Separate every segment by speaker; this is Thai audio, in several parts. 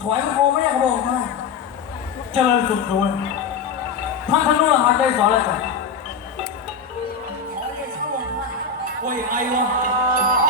Speaker 1: ถวายพระโคมไม่ได้กระบอกท่าน
Speaker 2: เจริญสุขด้วยท่านพนุรหัสได้สอนอะไรกัน
Speaker 1: ขอเดชะองค์ท่าน
Speaker 2: ว่าอย่างไรวะ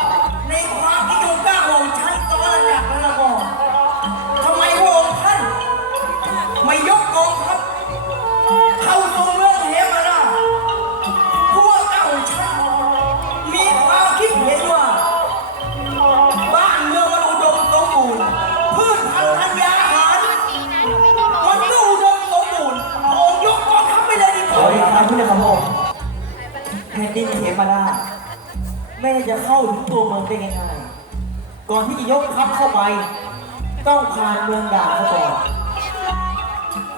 Speaker 1: จะเข้า
Speaker 3: ถึงตัวเมืองได้ง่ายๆ ก่อนที่จะยกทัพเข้าไป ต้องผ่านเมืองด่านซะก่อน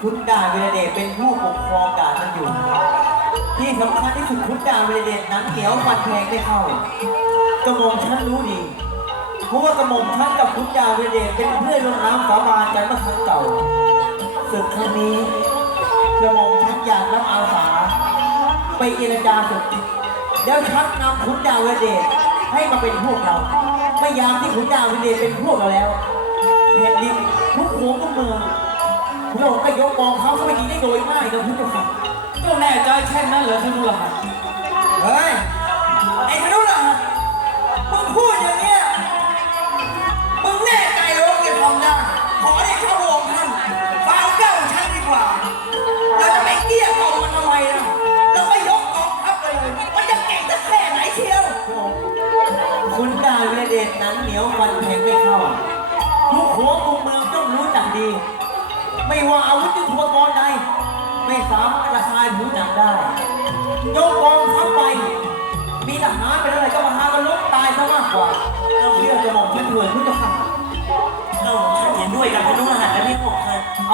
Speaker 3: คุณด่านเวรเดชเป็นผู้ปกครองด่านนั้นอยู่ ที่สำคัญที่สุดคุณด่านเวรเดชหนังเหนียวฟันแทงไม่เข้ากระหม่อมฉันรู้ดีเพราะว่ากระหม่อมฉันกับคุณด่านเวรเดชเป็นเพื่อนร่วมน้ำสาบานกันเมื่อครั้งเก่าศึกครั้งนี้กระหม่อมฉันอยากรับอาสา ไปเจรจาศึกแล้วชักนำขุนดาวเวเดช ให้มาเป็นพวกเรา ไม่ยามที่ขุนดาวเวเดชเป็นพวกเราแล้วเห็นดินทุกโขงทุกเมืองพระองค์ก็ยกกองเขาเข้าไปกินได้โดยง่ายกับพุทธค่ะ
Speaker 2: ก็แน่ใจแค่นั้นเหรอ
Speaker 1: ท่าน
Speaker 3: ผู้หักเฮ้ย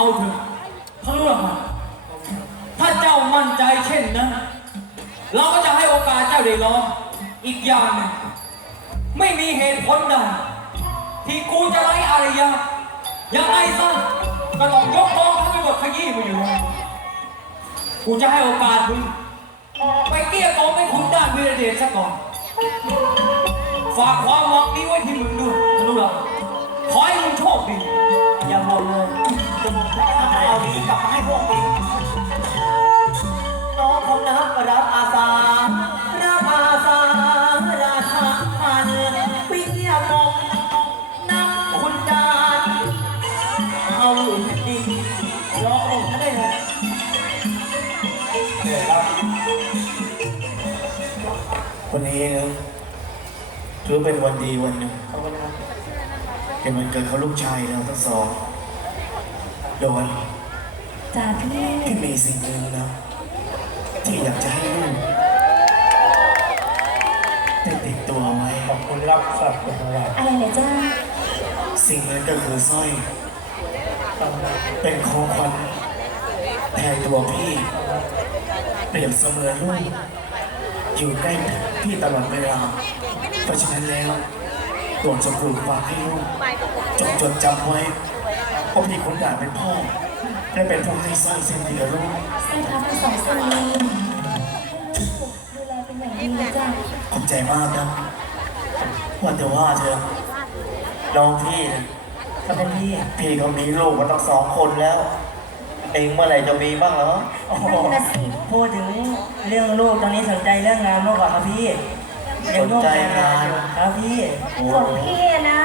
Speaker 3: เอาเถ
Speaker 4: อะ
Speaker 2: พนุรหัสถ้าเจ้ามั่นใจเช่นนั้น เราก็จะให้โอกาสเจ้าได้ลองอีกอย่างหนึ่งไม่มีเหตุผลใดที่กูจะไล่อารยะยังไงซะก็ต้องยกกองทัพไปหมดขยี้มาอยู่แล้วกูจะให้โอกาสมึงไปเกลี้ยกล่อมให้คุณด้านวีรเดชซะก่อน ฝากความหวังนี้ไว้ที่มึงด้วยพนุรหัสขอให้มึงโชคดี
Speaker 3: อย่าบอกเลยกระหม่อมท่าจะเอาดีกลับมาให้พวกเองน้องเขานับรับอาสา รับอาสา ราชาพันปิ้งเงียบงนำคุณดานเอาอยู่แผ่นดินรอองค์ท่านได้เลย
Speaker 5: วันนี้นะถือเป็นวันดีวันหนึ่ง เป็นวันเกิดของลูกชายเราทั้งสองโดย
Speaker 6: จ้าพี่
Speaker 5: ที่มีสิ่งหนึ่งนะที่อยากจะให้ลูกได้ติดตัวไว้ ขอบคุณรับสับคุณรับ
Speaker 6: อะไรเนี่ยจ้า
Speaker 5: สิ่งนั้นก็คือสร้อย เป็นของขวัญแทนตัวพี่ เปรียบเสมือนลูกอยู่ใกล้พี่ตลอดเวลาเพราะฉะนั้นแล้ว ตัวจะปลูกฝังให้ลูกจดจดจำไว้เพราะพี่คนด่าเป็นพ่อ ได้เป็นผู้ให้สร้อยเส้นนี้กับลูก
Speaker 6: ใส่พาทั้งสองสีดูแลเป็นอย่างดีนะจ้า
Speaker 5: ขอบใจมากนะว่าแต่ว่าเธอน้องพี่นะ
Speaker 3: ก็เป็นพี่
Speaker 5: พี่ก็มีลูกมาตั้งสองคนแล้ว เองเมื่อไหร่จะมีบ้างเหรอ
Speaker 3: โอ้โห
Speaker 6: นั่นนะสิ
Speaker 3: พูดถึงเรื่องลูกตอนนี้สนใจเรื่องงานมากกว่าครับพี่ ยังร่วมงานอยู่ครับพี่
Speaker 5: โอ้
Speaker 6: ของพี่อะนะ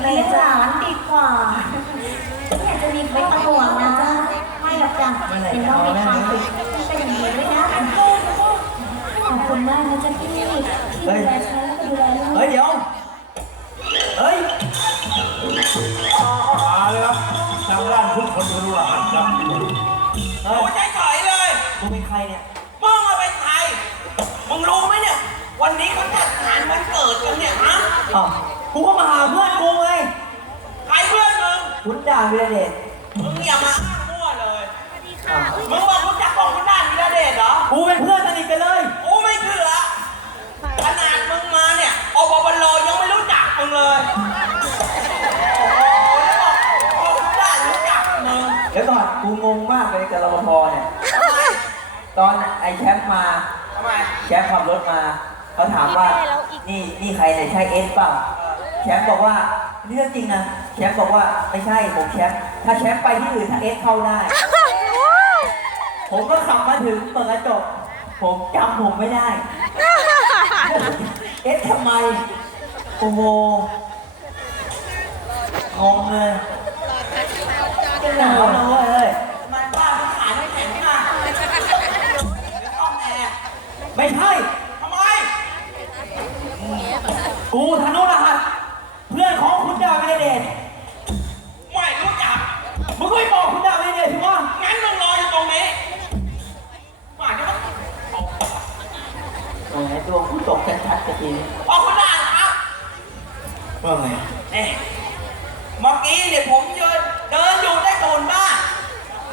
Speaker 6: เลี้ยงหลานดีกว่าไม่อยากจะมีไม่ต้องห่วงนะจ้าไม่หรอกจ้ะเป็นน้องมีความสุขพี่ก็ยังดีด้วยนะขอบคุณมากนะจ๊ะพี่ที่ดูแลฉันแล้วก็ดูแลลูก
Speaker 3: เฮ้ยเดี๋ยว วีรเดช
Speaker 1: มึงอย่ามาอ้างมั่วเลยมึงบอกรู้จักกองคุณด้านวิรเดชเหรอ
Speaker 3: กูเป็นเพื่อนสนิทกันเลย
Speaker 1: กูไม่เชื่อขนาดมึงมาเนี่ยอบวโลยังไม่รู้จักมึงเลยโอ้โหแล้วบอกกองคุณด้านรู้จักมึง
Speaker 3: เดี๋ยวก่อนกูงงมากเลยกับรปภเนี่ย
Speaker 1: ทำไม
Speaker 3: ตอนไอ้แชมป์มา
Speaker 1: ทำไม
Speaker 3: แชมป์ขับรถมาเขาถามว่า นี่นี่ใครเนี่ยใช่เอสเปล่าแชมป์บอกว่านี่เรื่องจริงนะ แชมป์บอกว่าไม่ใช่ผมแชมป์ถ้าแชมป์ไปที่อื่นถ้าเอสเข้าได้ ผมก็ขับมาถึงเปิดกระจก ผมจำผมไม่ได้ เอ๊ะทำไม โอ้โหงงเลยหนาวนะเว้ยเฮ้ย
Speaker 1: มันบ้ามันขายไม่แข็งอะต้องแอร์
Speaker 3: ไม่ใช่
Speaker 1: ทำไม
Speaker 3: กูธนุรหัส เพื่อนของคุณดาววิเดช โอ้ยตัวกูตกชัดๆกะที
Speaker 1: ออกคนละอันครับ
Speaker 5: ว่าไง
Speaker 1: เอ๊ะเมื่อกี้เนี่ยผมเดินเดินอยู่ใต้โซนบ้าน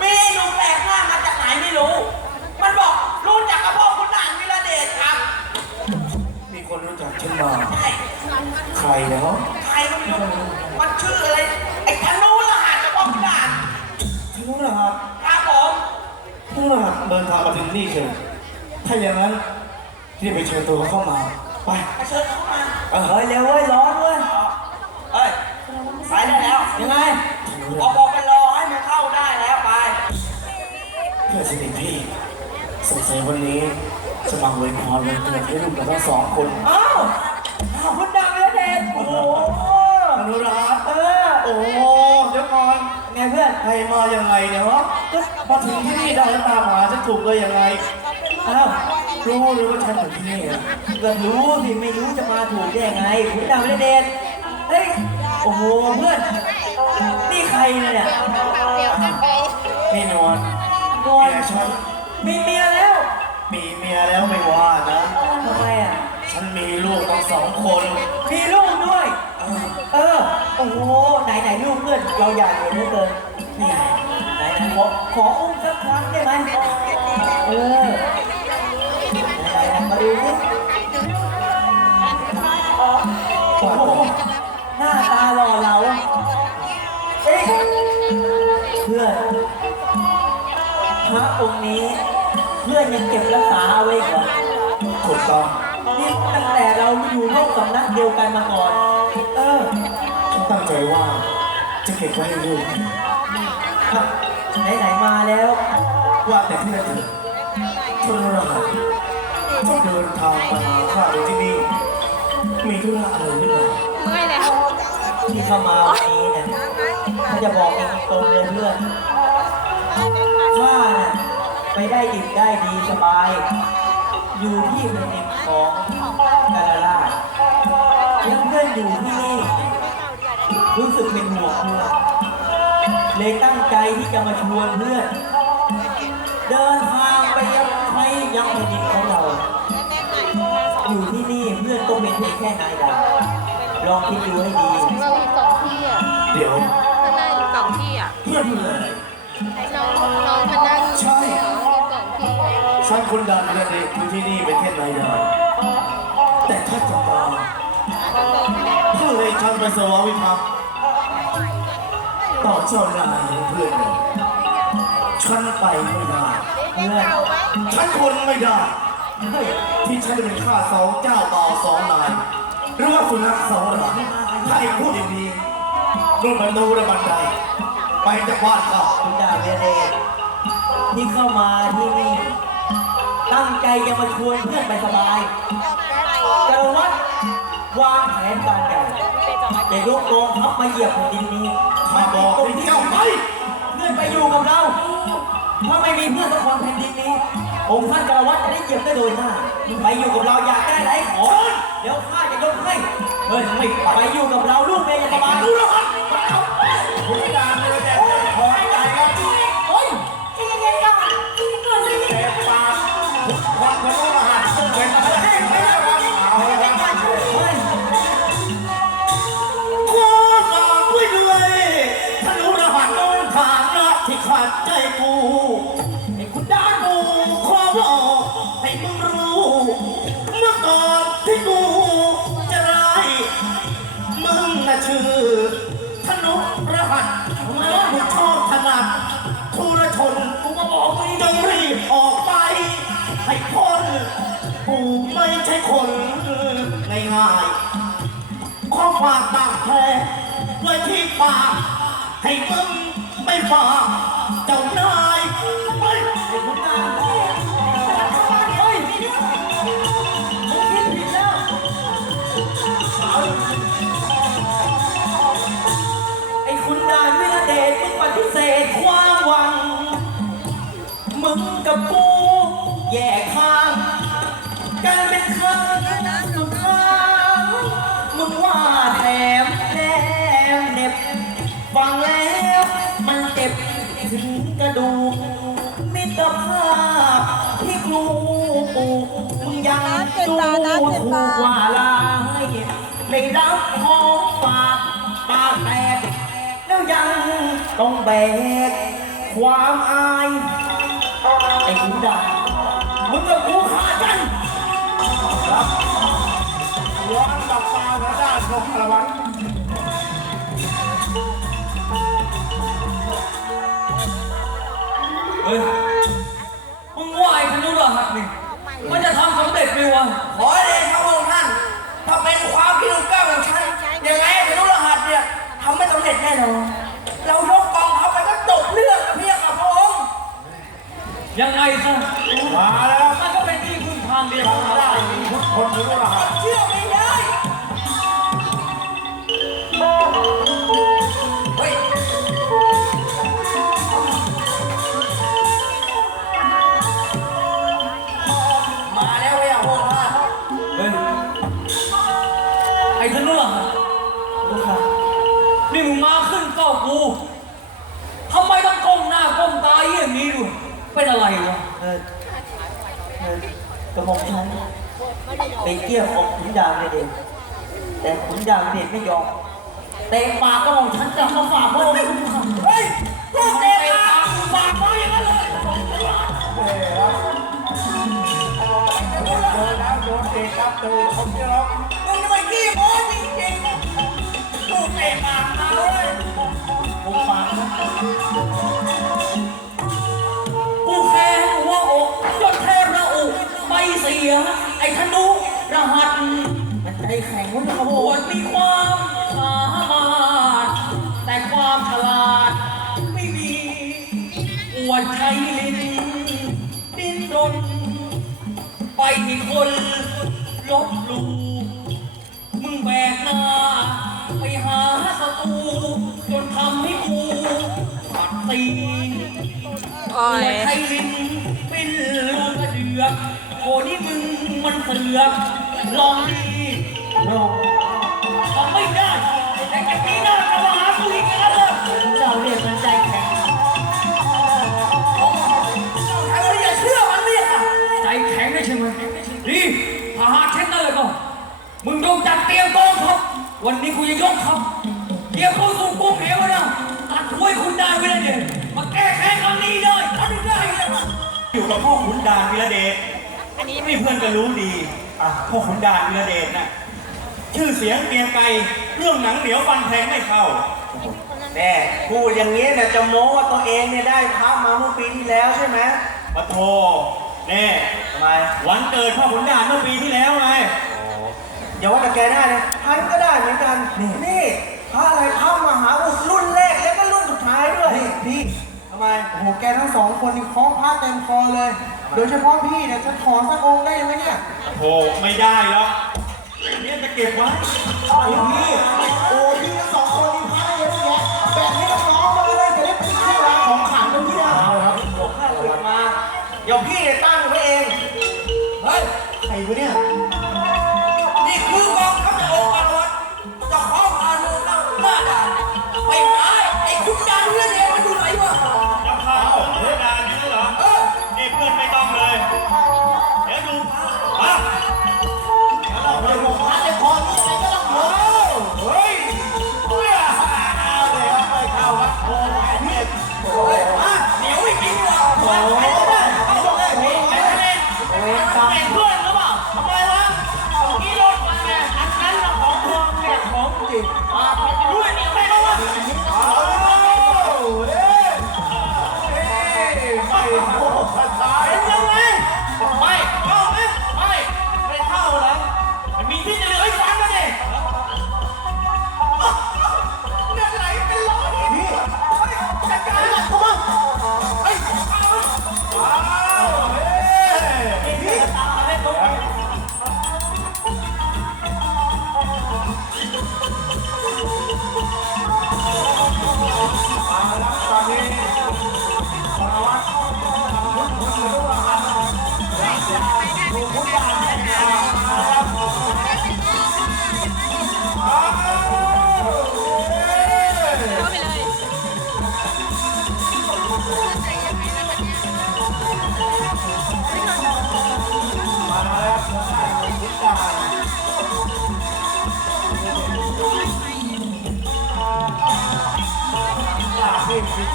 Speaker 1: มีไอ้หนุ่มแปลกหน้ามาจากไหนไม่รู้ มันบอกรู้จักกับพ่อคุณนานวิระเดชครับ
Speaker 5: มีคนรู้จักฉันมา
Speaker 1: ใช่
Speaker 5: ใครเนาะ
Speaker 1: ใครก็ไม่รู้มันชื่ออะไรไอ้ธนูรหัสกับพ่อคุณนาน
Speaker 5: ฉันรู้นะครับ
Speaker 1: ครับผม
Speaker 5: ฉันรู้นะครับเดินทางมาถึงนี่เฉยถ้าอย่างนั้น รีบไปเชิญตัวเขาเข้ามาไป
Speaker 1: ไปเชิญเขามา
Speaker 5: เออ
Speaker 3: เฮ้ยเร็วเว้ยร้อนเว้ย
Speaker 1: เอ้ยไปได้แล้ว
Speaker 3: ยังไง
Speaker 1: ออกบอกไปรอให้มันเข้าได้แล้วไป
Speaker 5: เพื่อนสนิทพี่สงสัยวันนี้จะมาอวยพรวันเกิดให้ลูกเราทั้งสองคน
Speaker 3: อ้าวอ้าวคุณดาววิเดชโอ้โห
Speaker 5: อนุรักษ์
Speaker 3: เออ
Speaker 5: โอ้เดี๋ยวก่อน
Speaker 3: ไงเพื่อน
Speaker 5: ใครมายังไงเนี่ยฮะก็มาถึงที่นี่ได้แล้วตามหาฉันถูกเลยยังไง
Speaker 3: อ้าว
Speaker 5: รู้หรือว่าฉันอยู่ที่นี่อะ
Speaker 3: ก็รู้สิไม่รู้จะมาถูกได้ยังไงคุณดาววิเดชเฮ้ยโอ้โหเพื่อนนี่ใครเนี่ย
Speaker 5: นี่นวล
Speaker 3: นวล
Speaker 5: เมียฉัน
Speaker 3: มีเมียแล้ว
Speaker 5: มีเมียแล้วไม่ว่านะ
Speaker 3: ทำไมอะ
Speaker 5: ฉันมีลูกตั้งสองคน
Speaker 3: มีลูกด้วย เออโอ้โหไหนไหนลูกเพื่อนเราอยากเห็นเหลือเกินนี่ไงไหนไหนขอขออุ้มสักครั้งได้ไหมเออ โอ้โหหน้าตาหล่อเหลาเอ๊ะเพื่อนพระองค์นี้ เพื่อนยังเก็บรักษาเอาไว้อีกเหรอ
Speaker 5: ถูกต้อง
Speaker 3: นี่ตั้งแต่เราอยู่ร่วมสำนักเดียวกันมาก่อน เออ
Speaker 5: ฉันตั้งใจว่าจะเก็บไว้ให้ลูก
Speaker 3: ไหนๆมาแล้ว
Speaker 5: ว่าแต่ที่นั่นเถอะชนรหัสจะ เดินทางมาหาข้าในที่นี่ มีธุระอะไรหรือเปล่าไม่เลย
Speaker 3: ที่เข้ามาวันนี้เนี่ยถ้าจะบอกเองตรงเลยเพื่อนข้าน่ะไปได้ดิบได้ดีสบาย อยู่ที่แผ่นดินของกาลาลายังเพื่อนอยู่ที่นี่ รู้สึกเป็นห่วงเพื่อนเลยตั้งใจที่จะมาชวนเพื่อน เดินทางไปยังไปยังแผ่นดินของเรา อยู่ที่นี่เพื่อนก็เป็นเพียงแค่นายดาวลองคิดดูให้ดี
Speaker 7: เราอยู่สองที่อะ
Speaker 5: เดี๋ยว
Speaker 7: ข้างหน้าอยู่สองที่อะ
Speaker 5: เพื่อนเลย
Speaker 7: น้องน้องมันนั่งอยู่
Speaker 5: ใช่
Speaker 7: เหรออยู่สองที่
Speaker 5: ฉันคนดันเรื่องนี้อยู่ที่นี่เป็นแค่นายดาวแต่ถ้าจะมาเพื่อให้ฉันไปสวาวิภักดิ์ต่อเจ้านายของเพื่อนเนี่ยฉันไปไม่ได้
Speaker 3: เพื่อน
Speaker 5: ฉันทนไม่ได้
Speaker 3: เฮ้
Speaker 5: ที่ฉันเป็นข้าสองเจ้าต่อสองนายหรือว่าสุนัขสองหลังถ้าไอ้พูดอย่างนี้โดนมันดูระบันไดไปจากบ้านข้า
Speaker 3: คุณดาวเดชที่เข้ามาที่นี่ตั้งใจจะมาชวนเพื่อนไปสบายเจอวัดวางแผนการใหญ่จะยกกองทัพมาเหยียบแผ่นดินนี้
Speaker 5: ข้าบอก เฮ้
Speaker 3: ยไม่ไปอยู่กับเราลูกเมียจะสบาย
Speaker 5: ช่คนง่ายๆขอฝากปากแผลไว้ที่ปากให้มึงไม่ฝากเจ้านายไป
Speaker 3: ไอ้คุณนาเฮ้ยมึงคิดผิดแล้วไอ้คุณดานวิรเดชมึงปฏิเสธความหวัง มึงกับกูแยกทาง เป็นครั้งสุดท้ายมึงว่าแถมแนมเหน็บฟังแล้วมันเจ็บถึงกระดูกมิตรภาพที่ครูปลูกมึงยังดูถูกว่าลายไม่รับของฝากปากแตกแล้วยังต้องแบกความอายไอ้คุณด่ามึงกับกูขากัน
Speaker 5: ย้อนกลับมาทางด้านของพลวัต
Speaker 2: เฮ้ย มึงว่าไอ้ธนุรหัสนี่ มันจะทำสำเร็จไหมวะ
Speaker 1: ขอเดชะพระองค์ท่าน ถ้าเป็นความคิดของเก้าของฉันยังไงธนุรหัสเนี่ยทำไม่สำเร็จแน่นอนเรายกกองทัพไปก็จบเรื่องนะพี่ค่ะพระองค์
Speaker 2: ยังไงซะ
Speaker 5: มาแล้ว
Speaker 2: มันก็เป็นที่พึ่งทางเดียวของเรา
Speaker 5: ได้ทุกคนรู้รหัส
Speaker 1: เชื่อไม่ได้
Speaker 2: ไป
Speaker 3: เกี่ยวของขุนดาวในเด็กแต่ขุนดาวเด็กไม่ยอมเตะปากกระหม่อมฉันกลับมาฝากพระองค์คุณค่ะ
Speaker 1: เฮ้ยพวกเด็กอะ
Speaker 2: ฝากมาอย่างนั้นเลย
Speaker 5: โดนแล้วโดนเอกครับตูผมจะร้อง
Speaker 1: มึงจะมาขี้โม้จริงๆลูกเตะปากมาเลย
Speaker 3: ผมฟังนะ
Speaker 2: กู แข็
Speaker 3: งวะเนี่ย
Speaker 2: ขบวนมีความสามารถแต่ความฉลาดไม่มีอวดใช้ลิ้นดิ้นรนไปที่คนลบหลู่มึงแบกหน้า ไปหาศัตรูจนทำให้กูปัดตีน
Speaker 7: โอ้ย
Speaker 2: ไทยลินเป็นลูกกระเดือกโอ้นี่มึงมันเสือกลองดี ได้
Speaker 3: ใช่
Speaker 2: ไหมดีถ้าหาเช่นนั้นเลยก็มึงจงจัดเตรียมกองทัพวันนี้กูจะยกทัพเตรียมเข้าสู่กรุงเหวนะตัดห้วยคุณได้ไม่ได้เด่นมาแก้แค้นครั้งนี้เลยทำได้เลย
Speaker 4: อยู่กับพ่อขุนดานวีระเดชอันนี้ไม่เพื่อนก็รู้ดีอะพ่อขุนดานวีระเดชน่ะชื่อเสียงเกียงไกรเรื่องหนังเหนียวฟันแทงไม่เข้า
Speaker 1: แม่พูดอย่างนี้เนี่ยจะโม้ว่าตัวเองเนี่ยได้พระมาเมื่อปีที่แล้วใช่ไหม
Speaker 4: ปะโท แน่
Speaker 1: ทำไม
Speaker 4: วันเกิดพ่อขุนดานเมื่อปีที่แล้วไง
Speaker 1: อย่าว่าแต่แกได้เลยพันก็ได้เหมือนกันนี่นี่พระอะไรพระมหาอุดรุ่นแรกแล้วก็รุ่นสุดท้ายด้วยพี่ทำไม
Speaker 8: โอ้โหแกทั้งสองคนนี่คล้องผ้าเต็มคอเลย โดยเฉพาะพี่เนี่ยจะถอนสักองค์ได้ไหมเนี่ย
Speaker 4: โทไม่ได้หรอกเนี่ยจะเก็บไว้
Speaker 8: โอ้พี่โอ้พี่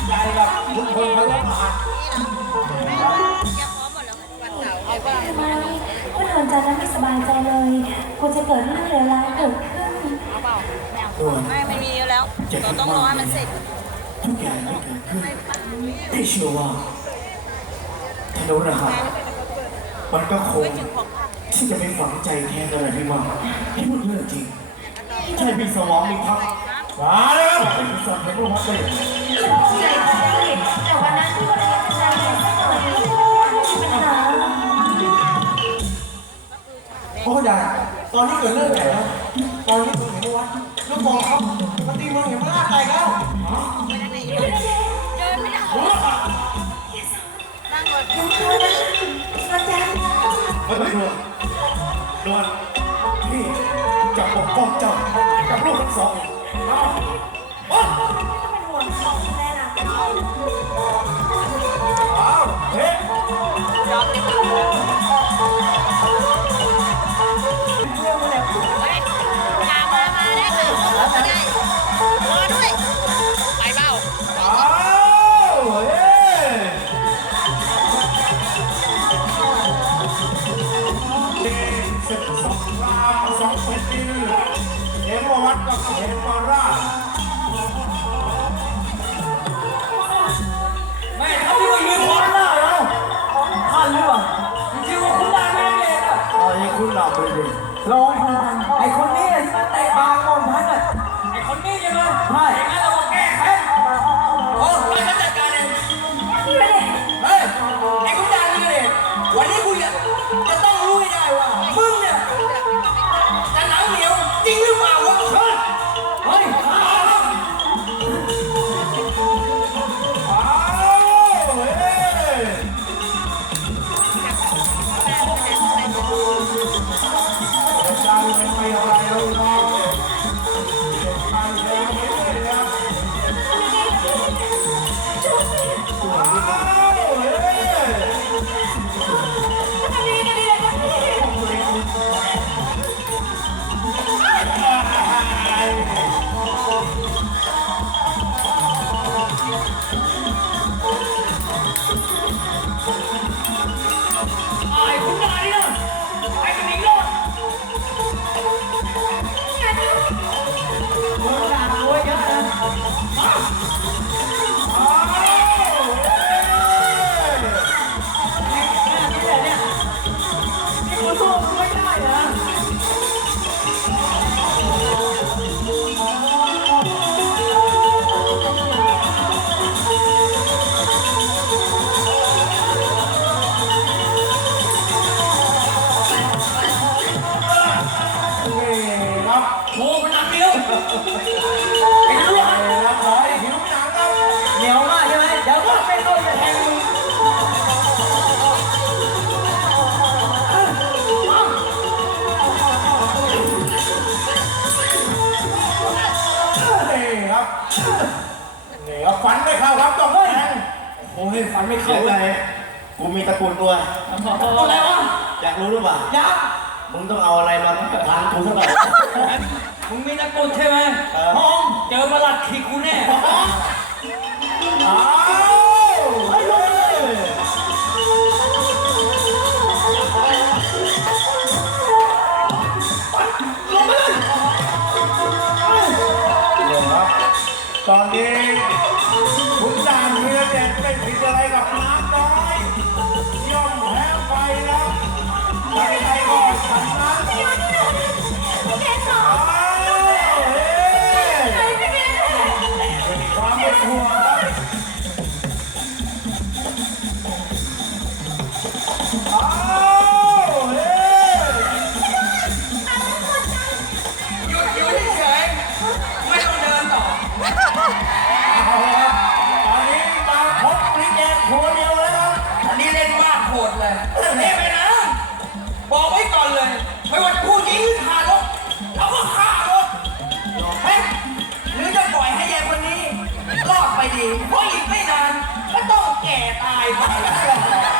Speaker 8: ใจแบบ
Speaker 1: ทุกคนเขา
Speaker 4: ต้อง
Speaker 8: ผ่านก็
Speaker 1: ทำ
Speaker 8: ใจ
Speaker 6: แล้วไม่สบายใจเลยควรจะเกิดเรื่องเลวรเกิดขึ้น
Speaker 7: ไม่ไม่มีแล้วเราต้องรอให้มันเสร็จ
Speaker 5: ทุกอย่างทุกอย่างแต่เชื่อว่า ธนุรหัสมันก็คงที่จะไม่ฝังใจแทนอะไรพี่ว่าพี่พูดเรื่องจริง ใช่พี่สมองมีพัก
Speaker 8: มาแล้ว
Speaker 5: เป็นพี่สมองเป็นผู้พักเลย
Speaker 6: ใจได้แต่วันนั้นที่วันนี้จะใจเย็นสักหน่อยไม่มีปัญหา
Speaker 8: พ่อใหญ่ตอนนี้เกิดเรื่องไหนนะตอนนี้มึงเห็นไหมวะลูกบอกเขามาตีมึงเห็นมึงร่างกายแล้ว
Speaker 6: มันจะ
Speaker 5: ไม่ต้องกลัวดวนพี่จะปกป้องเจ้ากับลูกทั้งสอง
Speaker 6: เป็นห่วงขอ
Speaker 2: งแม่
Speaker 1: ล่ะเฮ้ย
Speaker 2: เล
Speaker 8: องไห้
Speaker 2: โอ้ย
Speaker 8: ฟันไม่เสี
Speaker 2: เข้าย
Speaker 5: ใจกูมีตะกรุดด้วย
Speaker 2: อะไรวะ
Speaker 5: อยากรู้หรือเปล่า
Speaker 3: ยับ
Speaker 5: มึงต้องเอาอะไรมาทานกูสักหน่อย
Speaker 2: มึงมีตะกรุดใช่ไหม
Speaker 5: เออ
Speaker 2: พร้อมเจอประหลัดขีกูแน่
Speaker 8: อ้าวเฮ้ยนี่ครับตอนนี้ ดไป
Speaker 1: ดีเพ
Speaker 8: ราะ
Speaker 1: อีกไม่นานก็ต้องแก่ตายไป
Speaker 6: ป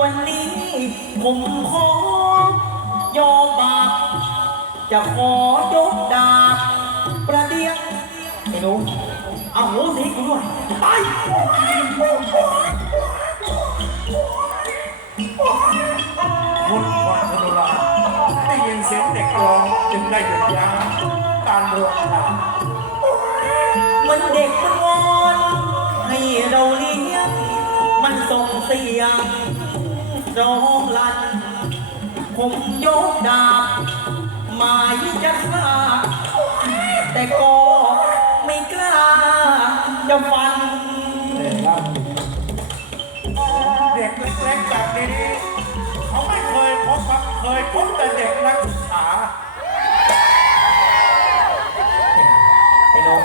Speaker 3: วันนี้ผมขอยอมบาปจะขอยกดาบประเดี๋ยงไอ้หนูเอาหูสิกูด้วยไป
Speaker 9: คุณพรธนุราได้ยินเสียงเด็กร้องจึงได้หยุดยั้งการรวมพลัง
Speaker 3: มันเด็กมันงอนให้เราเลี้ยงมันส่งเสียง ร้องลัน ผมยกดาบหมายจะฆ่า แต่ก็ไม่กล้าจะฟัน
Speaker 9: เด็กเล็กๆแบบนี้เขาไม่เคยพบครับเคยพบแต่เด็กนักศึกษา
Speaker 3: ไอ้นก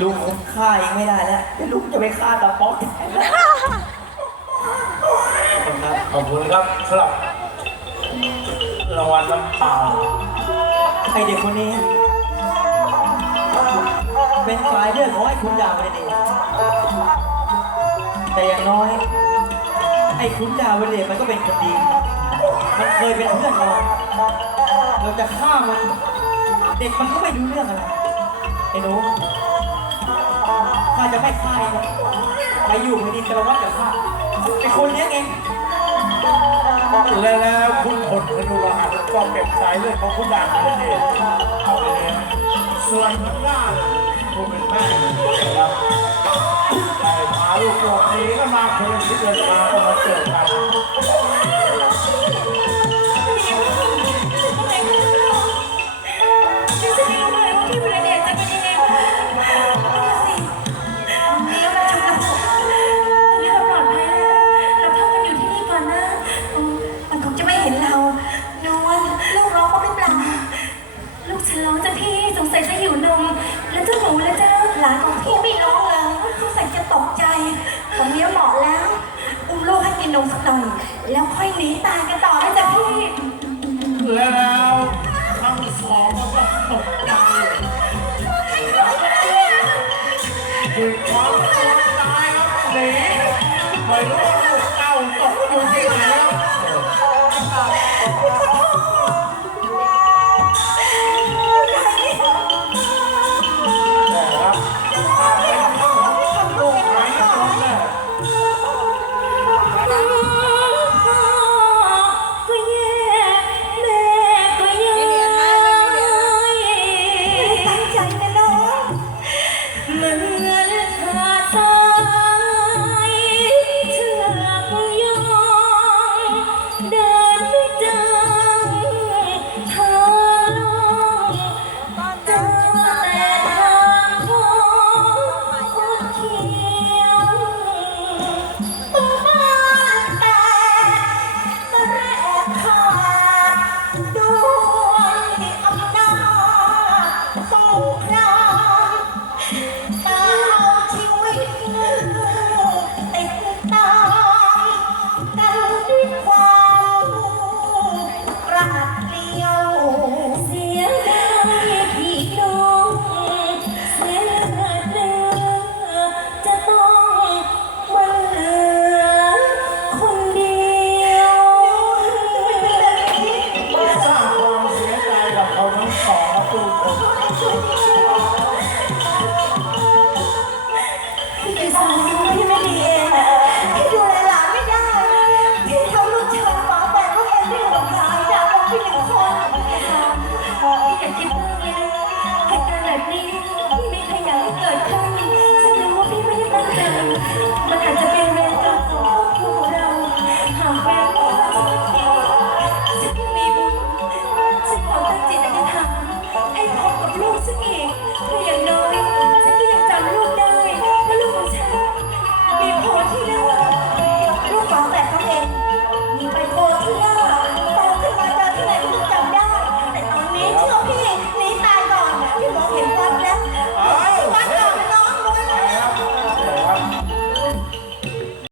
Speaker 3: ลูกผมฆ่าเองไม่ได้แล้วลูกจะไปฆ่าตาป๊อกแทนแล้ว
Speaker 9: ขอบคุณครับสำหรับรางวัลน้ำเปล่า
Speaker 3: ไอเด็กคนนี้ เป็นสายเลือดของไอ้คุณดาวเลยนี่แต่อย่างน้อย ไอ้คุณดาวเดชมันก็เป็นคนดีมันเคยเป็นเพื่อนเราเราจะฆ่ามัน เด็กมันก็ไม่รู้เรื่องอะไรไอ้หนูข้าจะไม่ฆ่าเองนะไปอยู่ในดินกระวัดกับข้าไอ้คนเลี้ยงเอง
Speaker 9: และแล้วคุณผลคนุราก็เก็บสายเลือดของคุณดาบนั่นเองเอาไปเลี้ยส่วนข้างหน้าคุณเป็นแม่ครับได้พาลูกหลบหนีก็มาคืนที่เดินมาก็มาเจอกัน
Speaker 6: มลูกให้กินนมสักหน่อย แล้วค่อยหนีตายกันต่อนะจ๊ะพี่
Speaker 9: และแล้วทั้งสองก็ตกใจคือความกลัวตายครับหนีไม่รู้